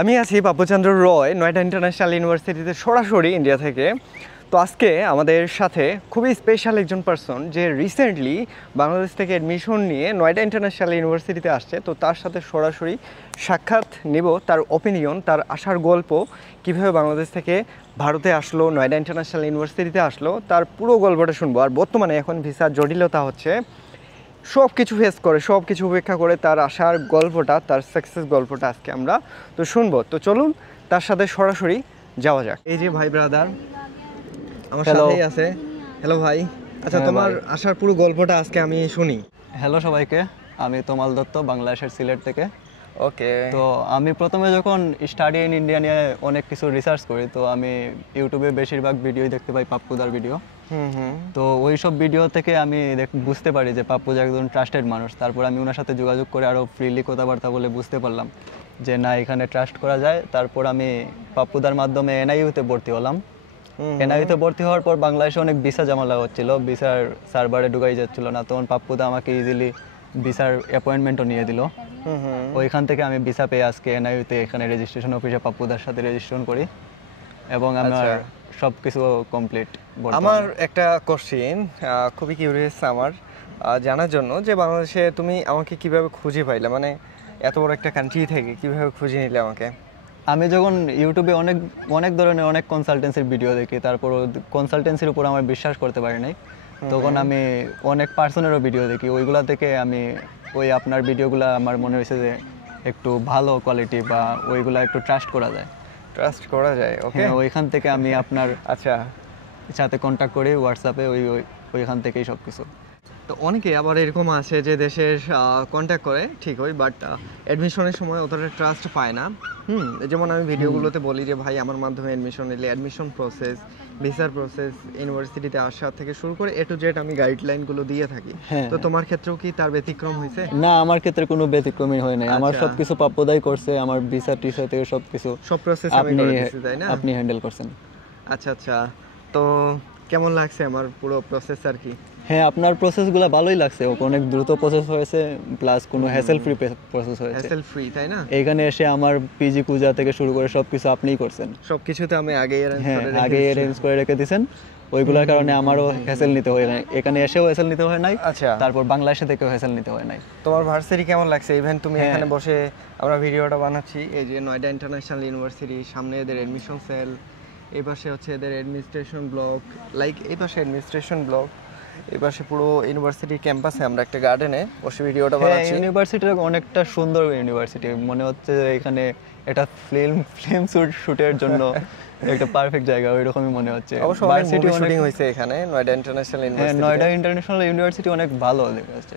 আমি আছি পাপ্পুচন্দ্র রয় নয়ডা ইন্টারন্যাশনাল ইউনিভার্সিটিতে সরাসরি ইন্ডিয়া থেকে। তো আজকে আমাদের সাথে খুবই স্পেশাল একজন পার্সন যে রিসেন্টলি বাংলাদেশ থেকে অ্যাডমিশন নিয়ে নয়ডা ইন্টারন্যাশনাল ইউনিভার্সিটিতে আসছে। তো তার সাথে সরাসরি সাক্ষাৎ নিব, তার ওপিনিয়ন, তার আসার গল্প, কীভাবে বাংলাদেশ থেকে ভারতে আসলো, নয়ডা ইন্টারন্যাশনাল ইউনিভার্সিটিতে আসলো, তার পুরো গল্পটা শুনবো। আর বর্তমানে এখন ভিসার জটিলতা হচ্ছে, সব কিছু ফেস করে, সব কিছু উপেক্ষা করে তার আসার গল্পটা, তার সাকসেস গল্পটা আজকে আমরা তো শুনবো। তো চলুন তার সাথে সরাসরি যাওয়া যাক। এই যে ভাই ব্রাদার আমার সাথেই আছে। হ্যালো ভাই, আচ্ছা তোমার আসার পুরো গল্পটা আজকে আমি শুনি। হ্যালো সবাইকে, আমি তমাল দত্ত, বাংলাদেশের সিলেট থেকে। ওকে। তো আমি প্রথমে যখন স্টাডি ইন ইন্ডিয়া নিয়ে অনেক কিছু রিসার্চ করি, তো আমি ইউটিউবে বেশিরভাগ ভিডিওই দেখতে পাই পাপ্পুদার ভিডিও। তো ওই সব ভিডিও থেকে আমি বুঝতে পারি যে পাপ্পুদা একজন ট্রাস্টেড মানুষ। তারপর আমি ওনার সাথে যোগাযোগ করে আরও ফ্রিলি কথাবার্তা বলে বুঝতে পারলাম যে না, এখানে ট্রাস্ট করা যায়। তারপর আমি পাপ্পুদার মাধ্যমে এনআইইউতে ভর্তি হলাম। এনআইইউতে ভর্তি হওয়ার পর বাংলাদেশে অনেক ভিসা ঝামেলা হচ্ছিল, ভিসার সার্ভারে ঢুকাই যাচ্ছিল না। তখন পাপ্পুদা আমাকে ইজিলি ভিসার অ্যাপয়েন্টমেন্টও নিয়ে দিল। ওইখান থেকে আমি ভিসা পেয়ে আজকে এনআইইউতে এখানে রেজিস্ট্রেশন অফিসে পাপ্পুদার সাথে রেজিস্ট্রেশন করি এবং আমার সব কিছু কমপ্লিট। আমার একটা কোশ্চেন খুবই কিউরিয়াস আমার জানার জন্য, যে বাংলাদেশে তুমি আমাকে কিভাবে খুঁজে পাইলে, মানে এত বড় একটা কান্ট্রি থেকে কিভাবে খুঁজে নিলে আমাকে? আমি যখন ইউটিউবে অনেক ধরনের অনেক কনসালটেন্সির ভিডিও দেখি, তারপর কনসালটেন্সির উপর আমার বিশ্বাস করতে পারি নাই, তখন আমি অনেক পার্সনেরও ভিডিও দেখি। ওইগুলা থেকে আমি আপনার ভিডিওগুলো আমার মনে হয়েছে যে একটু ভালো কোয়ালিটি বা ওইগুলা একটু ট্রাস্ট করা যায়। ওকে, ওইখান থেকে আমি আপনার আচ্ছা সাথে কন্ট্যাক্ট করি হোয়াটসঅ্যাপে, ওইখান থেকেই সব কিছু। তো অনেকে আবার এরকম আছে যে দেশের কন্ট্যাক্ট করে ঠিক হয়, বাট অ্যাডমিশনের সময় অতটা ট্রাস্ট পায় না। যেমন আমি ভিডিওগুলোতে বলি যে ভাই আমার মাধ্যমে অ্যাডমিশন নিলে অ্যাডমিশন প্রসেস, ভিসার প্রসেস, ইউনিভার্সিটিতে আসা থেকে শুরু করে এ টু জেড আমি গাইডলাইনগুলো দিয়ে থাকি। তো তোমার ক্ষেত্রেও কি তার ব্যতিক্রম হয়েছে? না, আমার ক্ষেত্রে কোনো ব্যতিক্রমই হয় নাই। আমার সবকিছু পাপ্পুদাই করছে, আমার ভিসা টিসা থেকে সবকিছু সব প্রসেস আমি করে দিয়েছি, তাই না? আপনি হ্যান্ডেল করছেন। আচ্ছা আচ্ছা, তো কেমন লাগছে আমার পুরো প্রসেস আর কি? হ্যাঁ, আপনার প্রসেসগুলো ভালোই লাগছে, অনেক দ্রুত প্রসেস হয়েছে, প্লাস কোনো হ্যাসেল ফ্রি প্রসেস হয়েছে। হ্যাসেল ফ্রি, তাই না? এইখানে এসে আমার পিজি পূজা থেকে শুরু করে সবকিছু আপনিই করছেন। সবকিছুতে আমি আগেই অ্যারেঞ্জ করে রেখে দিয়েছেন। ওইগুলোর কারণে আমারও হ্যাসেল নিতে হয় নাই, এখানে এসেও হ্যাসেল নিতে হয় নাই। আচ্ছা, তারপর বাংলাদেশে থেকেও হ্যাসেল নিতে হয় নাই। তোমার ভার্সিটি কেমন লাগছে? ইভেন তুমি এখানে বসে আমরা ভিডিওটা বানাচ্ছি, এই যে নয়ডা ইন্টারন্যাশনাল ইউনিভার্সিটি, সামনে এদের অ্যাডমিশন সেল, এই পাশে হচ্ছে এদের অ্যাডমিনিস্ট্রেশন ব্লক, লাইক এই পাশে অ্যাডমিনিস্ট্রেশন ব্লক, এই পাশে পুরো ইউনিভার্সিটি ক্যাম্পাসে আমরা একটা গার্ডেনে বসে ভিডিওটা বানাচ্ছি। ইউনিভার্সিটিটা অনেকটা সুন্দর ইউনিভার্সিটি, মনে হচ্ছে এখানে এটা ফিল্ম শুটের জন্য একটা পারফেক্ট জায়গা, ওইরকমই মনে হচ্ছে। ভার্সিটি শুটিং হয়েছে এখানে Noida international university. Noida international university অনেক ভালো দেখাচ্ছে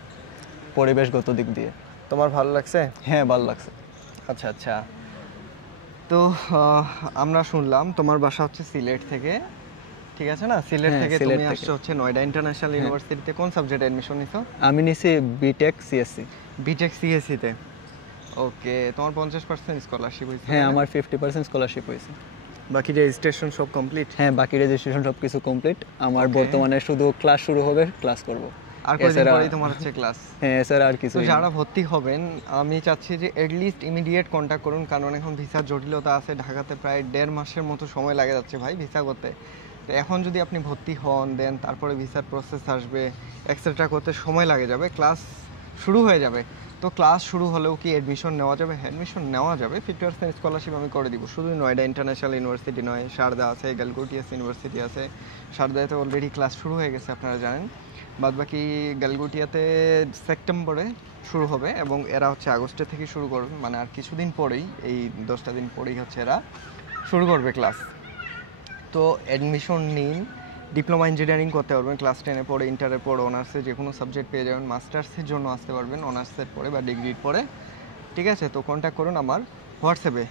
পরিবেশগত দিক দিয়ে। তোমার ভালো লাগছে? হ্যাঁ, ভালো লাগছে। আচ্ছা আচ্ছা, তো আমরা শুনলাম তোমার বাসা হচ্ছে সিলেট থেকে, ঠিক আছে না? সিলেট থেকে তুমি আসছো হচ্ছে নয়ডা ইন্টারন্যাশনাল ইউনিভার্সিটিতে। কোন সাবজেক্টে অ্যাডমিশন নিছো? আমি নিছি বিটেক সিএসসি। বিটেক সিএসসি তে, ওকে। তোমার 50% স্কলারশিপ হয়েছে? হ্যাঁ, আমার 50% স্কলারশিপ হয়েছে। বাকি রেজিস্ট্রেশন সব কমপ্লিট? হ্যাঁ, বাকি রেজিস্ট্রেশন সব কিছু কমপ্লিট। আমার বর্তমানে শুধু ক্লাস শুরু হবে, ক্লাস করব। আর কয়দিন পরেই তোমার হচ্ছে ক্লাস? হ্যাঁ, স্যার আর কিছু। যারা ভর্তি হবেন আমি চাচ্ছি যে এটলিস্ট ইমিডিয়েট কন্ট্যাক্ট করুন, কারণ এখন ভিসার জটিলতা আছে। ঢাকাতে প্রায় 1.5 মাসের মতো সময় লাগে যাচ্ছে ভাই ভিসা করতে। তো এখন যদি আপনি ভর্তি হন, দেন তারপরে ভিসার প্রসেস আসবে, এক্সেট্রা করতে সময় লাগে যাবে, ক্লাস শুরু হয়ে যাবে। তো ক্লাস শুরু হলেও কি অ্যাডমিশন নেওয়া যাবে? অ্যাডমিশন নেওয়া যাবে, 50% স্কলারশিপ আমি করে দিব। শুধু নয়ডা ইন্টারন্যাশনাল ইউনিভার্সিটি নয়, সারদা আছে, গালগোটিয়াস ইউনিভার্সিটি আছে। সারদাতে অলরেডি ক্লাস শুরু হয়ে গেছে, আপনারা জানেন। বাদবাকি গালগোটিয়াতে সেপ্টেম্বরে শুরু হবে এবং এরা হচ্ছে আগস্টে থেকে শুরু করবে, মানে আর কিছুদিন পরেই, এই 10টা দিন পরেই হচ্ছে এরা শুরু করবে ক্লাস। তো অ্যাডমিশন নিন, ডিপ্লোমা ইঞ্জিনিয়ারিং করতে পারবেন, ক্লাস 10-এ পড়ে, ইন্টারের পরে অনার্সে যে কোনো সাবজেক্ট পেয়ে যাবেন। মাস্টার্সের জন্য আসতে পারবেন অনার্সের পরে বা ডিগ্রির পরে, ঠিক আছে? তো কন্ট্যাক্ট করুন আমার হোয়াটসঅ্যাপে।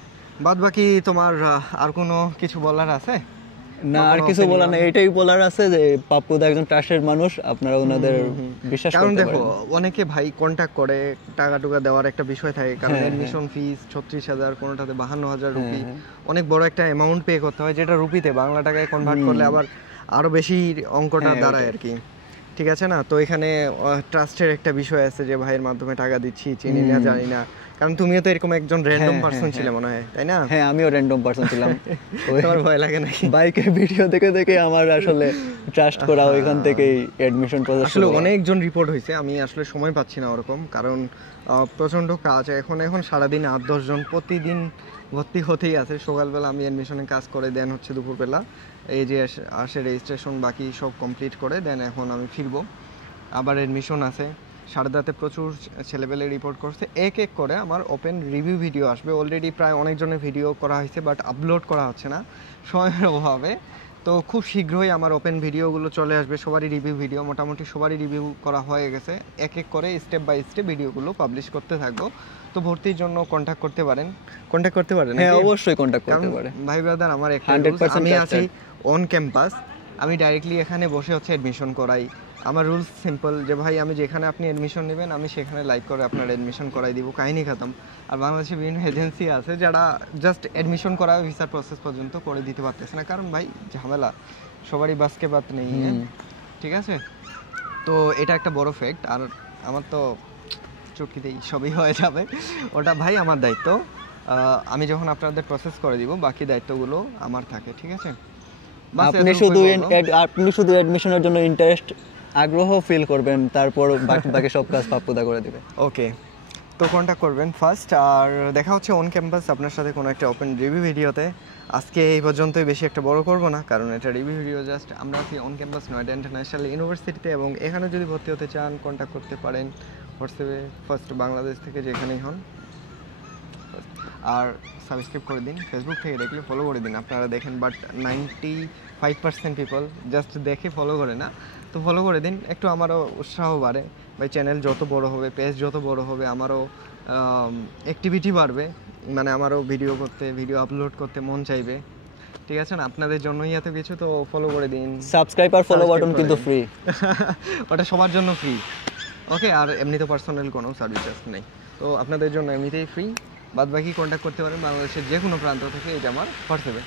বাদবাকি তোমার আর কোনো কিছু বলার আছে? না, আর কিছু বলার নেই, এটাই বলার আছে যে পাপ্পুদা একজন ট্রাস্টেড মানুষ, আপনারা ওনাদের বিশ্বাস করতে পারেন। কারণ দেখো, অনেকে ভাই কন্ট্যাক্ট করে, টাকা টুকা দেওয়ার একটা বিষয় থাকে, কারণ অ্যাডমিশন ফিস 36,000, কোনোটাতে 52,000 রুপি, অনেক বড় একটা অ্যামাউন্ট পে করতে হয়, যেটা রুপিতে বাংলা টাকায় কনভার্ট করলে আবার আরো বেশি অঙ্কটা দাঁড়ায় আর কি, ঠিক আছে না? তো এখানে ট্রাস্টের একটা বিষয় আছে যে ভাইয়ের মাধ্যমে টাকা দিচ্ছি, চিনি না জানি না, কারণ তুমিও তো এরকম একজন র্যান্ডম হ্যাঁ, পারসন হ্যাঁ, ছিলে মনে হয়, তাই না? হ্যাঁ, আমিও র্যান্ডম পারসন ছিলাম। তোমার ভয় লাগে নাকি? বাইকের ভিডিও দেখে দেখে আমার আসলে ট্রাস্ট করা, ওইখান থেকেই অ্যাডমিশন প্রসেস আসলে অনেকজন রিপোর্ট হয়েছে, আমি আসলে সময় পাচ্ছি না ওরকম, কারণ প্রচণ্ড কাজ। এখন সারাদিন 8-10 জন প্রতিদিন ভর্তি হতেই আছে। সকালবেলা আমি অ্যাডমিশনে কাজ করে, দেন হচ্ছে দুপুরবেলা এই যে আসে রেজিস্ট্রেশন বাকি সব কমপ্লিট করে, দেন এখন আমি ফিরবো। আবার অ্যাডমিশন আছে, সারদাতে প্রচুর ছেলেপেলে রিপোর্ট করছে। এক এক করে আমার ওপেন রিভিউ ভিডিও আসবে। অলরেডি প্রায় অনেকজনের ভিডিও করা হয়েছে, বাট আপলোড করা হচ্ছে না সময়ের অভাবে। তো খুব শীঘ্রই আমার ওপেন ভিডিওগুলো চলে আসবে, সবারই রিভিউ ভিডিও, মোটামুটি সবারই রিভিউ করা হয়ে গেছে। এক এক করে স্টেপ বাই স্টেপ ভিডিওগুলো পাবলিশ করতে থাকবো। তো ভর্তির জন্য কন্ট্যাক্ট করতে পারেন। হ্যাঁ, অবশ্যই কন্ট্যাক্ট করতে পারেন ভাই ব্রাদার। আমার একটা 100% আমি আছি trusted। অন ক্যাম্পাস, আমি ডাইরেক্টলি এখানে বসে হচ্ছে অ্যাডমিশন করাই। আমার রুলস সিম্পল, যে ভাই আমি যেখানে আপনি অ্যাডমিশন নেবেন আমি সেখানে লাইক করে আপনার অ্যাডমিশন করাই দিব, কাহিনী খতম। আর বাংলাদেশে বিভিন্ন এজেন্সি আছে যারা জাস্ট অ্যাডমিশন করা, ভিসার প্রসেস পর্যন্ত করে দিতে পারতেছে না, কারণ ভাই ঝামেলা, সবারই বাসকে বাত নেই। ঠিক আছে, তো এটা একটা বড় ফ্যাক্ট। আর আমার তো চুটকিতেই সবই হয়ে যাবে, ওটা ভাই আমার দায়িত্ব। আমি যখন আপনাদের প্রসেস করে দিব, বাকি দায়িত্বগুলো আমার থাকে, ঠিক আছে? আপনি শুধু অ্যাডমিশনের জন্য আগ্রহ ফিল করবেন, তারপর বাকি সব কাজ পাপ্পুদা করে দিবে। ওকে, তো কন্ট্যাক্ট করবেন ফার্স্ট, আর দেখা হচ্ছে অন ক্যাম্পাস আপনার সাথে কোনো একটা ওপেন রিভিউ ভিডিওতে। আজকে এই পর্যন্তই, বেশি একটা বড় করব না, কারণ এটা রিভিউ ভিডিও জাস্ট। আমরা আছি অন ক্যাম্পাস নয়ডা ইন্টারন্যাশনাল ইউনিভার্সিটিতে, এবং এখানে যদি ভর্তি হতে চান কন্ট্যাক্ট করতে পারেন হোয়াটসঅ্যাপে, ফার্স্ট বাংলাদেশ থেকে যেখানেই হন। আর সাবস্ক্রাইব করে দিন, ফেসবুক থেকে দেখলে ফলো করে দিন। আপনারা দেখেন, বাট 95% পিপল জাস্ট দেখে ফলো করে না। তো ফলো করে দিন, একটু আমারও উৎসাহ বাড়ে ভাই। চ্যানেল যত বড় হবে, পেজ যত বড় হবে, আমারও অ্যাক্টিভিটি বাড়বে, মানে আমারও ভিডিও করতে, ভিডিও আপলোড করতে মন চাইবে। ঠিক আছে না? আপনাদের জন্যই এত কিছু, তো ফলো করে দিন। সাবস্ক্রাইব আর ফলো বাটন কিন্তু ফ্রি, ওটা সবার জন্য ফ্রি। ওকে, আর এমনি তো পার্সোনাল কোনো সার্ভিস নেই, তো আপনাদের জন্য এমনিতেই ফ্রি। বাদ বাকি কন্ট্যাক্ট করতে পারেন বাংলাদেশের যে কোনো প্রান্ত থেকে। এটা আমার হোয়াটসঅ্যাপে।